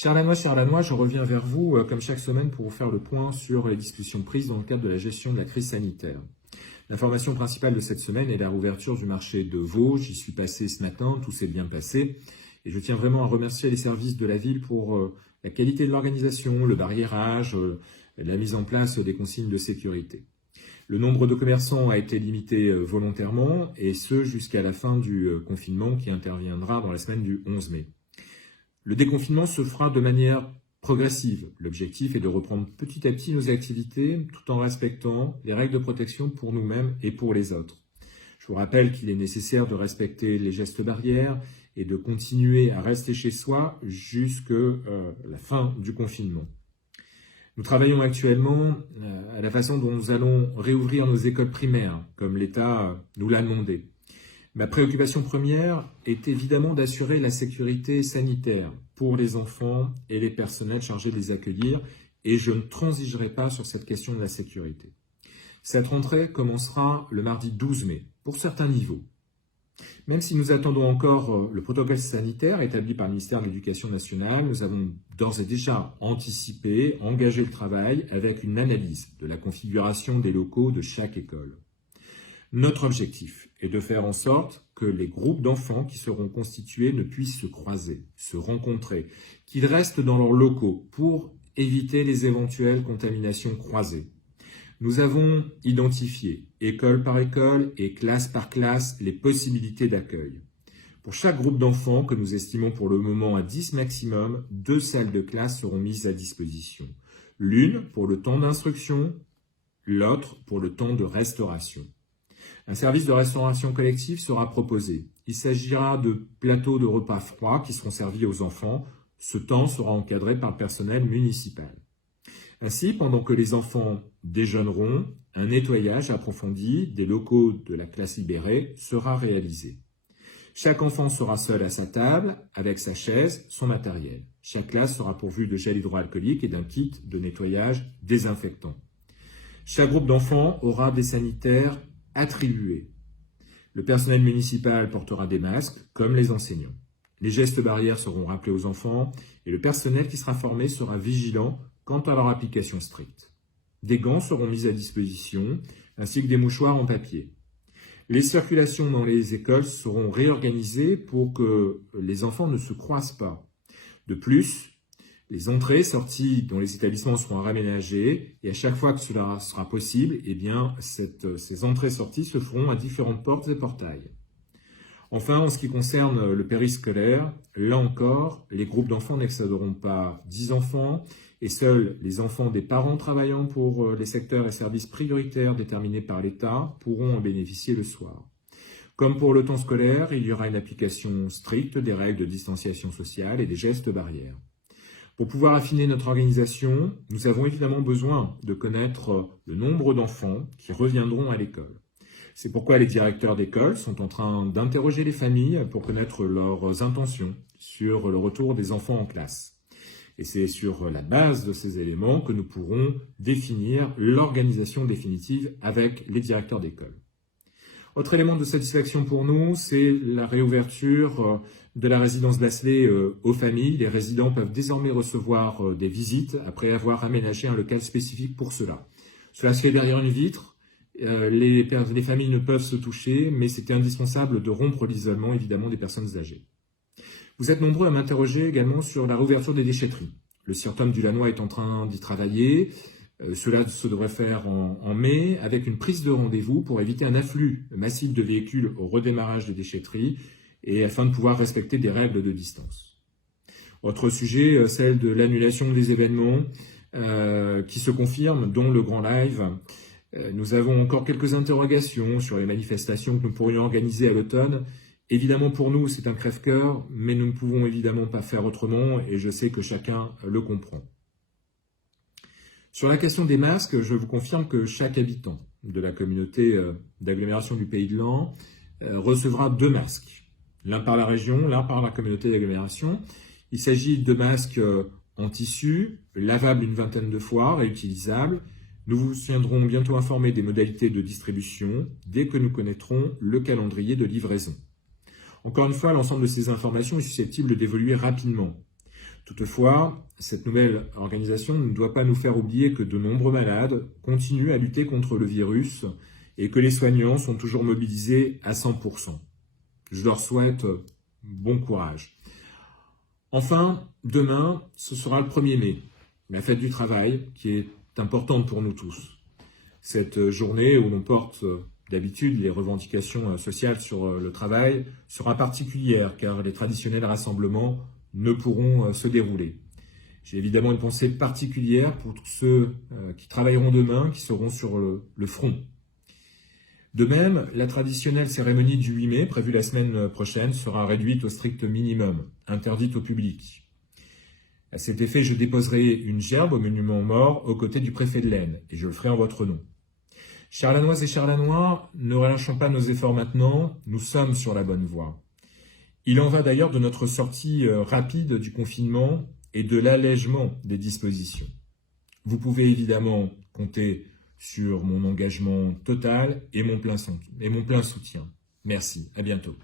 Chers Lannois, je reviens vers vous comme chaque semaine pour vous faire le point sur les discussions prises dans le cadre de la gestion de la crise sanitaire. L'information principale de cette semaine est la réouverture du marché de Vaud. J'y suis passé ce matin, tout s'est bien passé. Et je tiens vraiment à remercier les services de la ville pour la qualité de l'organisation, le barriérage, la mise en place des consignes de sécurité. Le nombre de commerçants a été limité volontairement, et ce jusqu'à la fin du confinement qui interviendra dans la semaine du 11 mai. Le déconfinement se fera de manière progressive. L'objectif est de reprendre petit à petit nos activités tout en respectant les règles de protection pour nous-mêmes et pour les autres. Je vous rappelle qu'il est nécessaire de respecter les gestes barrières et de continuer à rester chez soi jusqu'à la fin du confinement. Nous travaillons actuellement à la façon dont nous allons réouvrir nos écoles primaires, comme l'État nous l'a demandé. Ma préoccupation première est évidemment d'assurer la sécurité sanitaire pour les enfants et les personnels chargés de les accueillir, et je ne transigerai pas sur cette question de la sécurité. Cette rentrée commencera le mardi 12 mai, pour certains niveaux. Même si nous attendons encore le protocole sanitaire établi par le ministère de l'Éducation nationale, nous avons d'ores et déjà anticipé, engagé le travail avec une analyse de la configuration des locaux de chaque école. Notre objectif est de faire en sorte que les groupes d'enfants qui seront constitués ne puissent se croiser, se rencontrer, qu'ils restent dans leurs locaux pour éviter les éventuelles contaminations croisées. Nous avons identifié, école par école et classe par classe, les possibilités d'accueil. Pour chaque groupe d'enfants, que nous estimons pour le moment à 10 maximum, 2 salles de classe seront mises à disposition. L'une pour le temps d'instruction, l'autre pour le temps de restauration. Un service de restauration collective sera proposé. Il s'agira de plateaux de repas froids qui seront servis aux enfants. Ce temps sera encadré par le personnel municipal. Ainsi, pendant que les enfants déjeuneront, un nettoyage approfondi des locaux de la classe libérée sera réalisé. Chaque enfant sera seul à sa table, avec sa chaise, son matériel. Chaque classe sera pourvue de gel hydroalcoolique et d'un kit de nettoyage désinfectant. Chaque groupe d'enfants aura des sanitaires attribués. Le personnel municipal portera des masques, comme les enseignants. Les gestes barrières seront rappelés aux enfants et le personnel qui sera formé sera vigilant quant à leur application stricte. Des gants seront mis à disposition, ainsi que des mouchoirs en papier. Les circulations dans les écoles seront réorganisées pour que les enfants ne se croisent pas. De plus, les entrées et sorties dans les établissements seront raménagées et à chaque fois que cela sera possible, ces entrées-sorties se feront à différentes portes et portails. Enfin, en ce qui concerne le périscolaire, là encore, les groupes d'enfants n'excéderont pas 10 enfants et seuls les enfants des parents travaillant pour les secteurs et services prioritaires déterminés par l'État pourront en bénéficier le soir. Comme pour le temps scolaire, il y aura une application stricte des règles de distanciation sociale et des gestes barrières. Pour pouvoir affiner notre organisation, nous avons évidemment besoin de connaître le nombre d'enfants qui reviendront à l'école. C'est pourquoi les directeurs d'école sont en train d'interroger les familles pour connaître leurs intentions sur le retour des enfants en classe. Et c'est sur la base de ces éléments que nous pourrons définir l'organisation définitive avec les directeurs d'école. Autre élément de satisfaction pour nous, c'est la réouverture de la résidence Bachelet aux familles. Les résidents peuvent désormais recevoir des visites après avoir aménagé un local spécifique pour cela. Cela se fait derrière une vitre. Les familles ne peuvent se toucher, mais c'était indispensable de rompre l'isolement, évidemment, des personnes âgées. Vous êtes nombreux à m'interroger également sur la réouverture des déchetteries. Le CIRTOM du Lannoy est en train d'y travailler. Cela se devrait faire en mai, avec une prise de rendez-vous pour éviter un afflux massif de véhicules au redémarrage des déchetteries et afin de pouvoir respecter des règles de distance. Autre sujet, celle de l'annulation des événements qui se confirment, dont le Grand Live. Nous avons encore quelques interrogations sur les manifestations que nous pourrions organiser à l'automne. Évidemment, pour nous, c'est un crève-cœur, mais nous ne pouvons évidemment pas faire autrement et je sais que chacun le comprend. Sur la question des masques, je vous confirme que chaque habitant de la communauté d'agglomération du Pays de Laon recevra 2 masques. L'un par la région, l'un par la communauté d'agglomération. Il s'agit de masques en tissu, lavables une 20aine de fois, réutilisables. Nous vous tiendrons bientôt informés des modalités de distribution dès que nous connaîtrons le calendrier de livraison. Encore une fois, l'ensemble de ces informations est susceptible d'évoluer rapidement. Toutefois, cette nouvelle organisation ne doit pas nous faire oublier que de nombreux malades continuent à lutter contre le virus et que les soignants sont toujours mobilisés à 100%. Je leur souhaite bon courage. Enfin, demain, ce sera le 1er mai, la fête du travail, qui est importante pour nous tous. Cette journée où l'on porte d'habitude les revendications sociales sur le travail sera particulière car les traditionnels rassemblements ne pourront se dérouler. J'ai évidemment une pensée particulière pour tous ceux qui travailleront demain, qui seront sur le front. De même, la traditionnelle cérémonie du 8 mai, prévue la semaine prochaine, sera réduite au strict minimum, interdite au public. À cet effet, je déposerai une gerbe au monument aux morts aux côtés du préfet de l'Aisne, et je le ferai en votre nom. Chers Lannoises et chers Lannois, ne relâchons pas nos efforts maintenant, nous sommes sur la bonne voie. Il en va d'ailleurs de notre sortie rapide du confinement et de l'allègement des dispositions. Vous pouvez évidemment compter sur mon engagement total et mon plein soutien. Merci, à bientôt.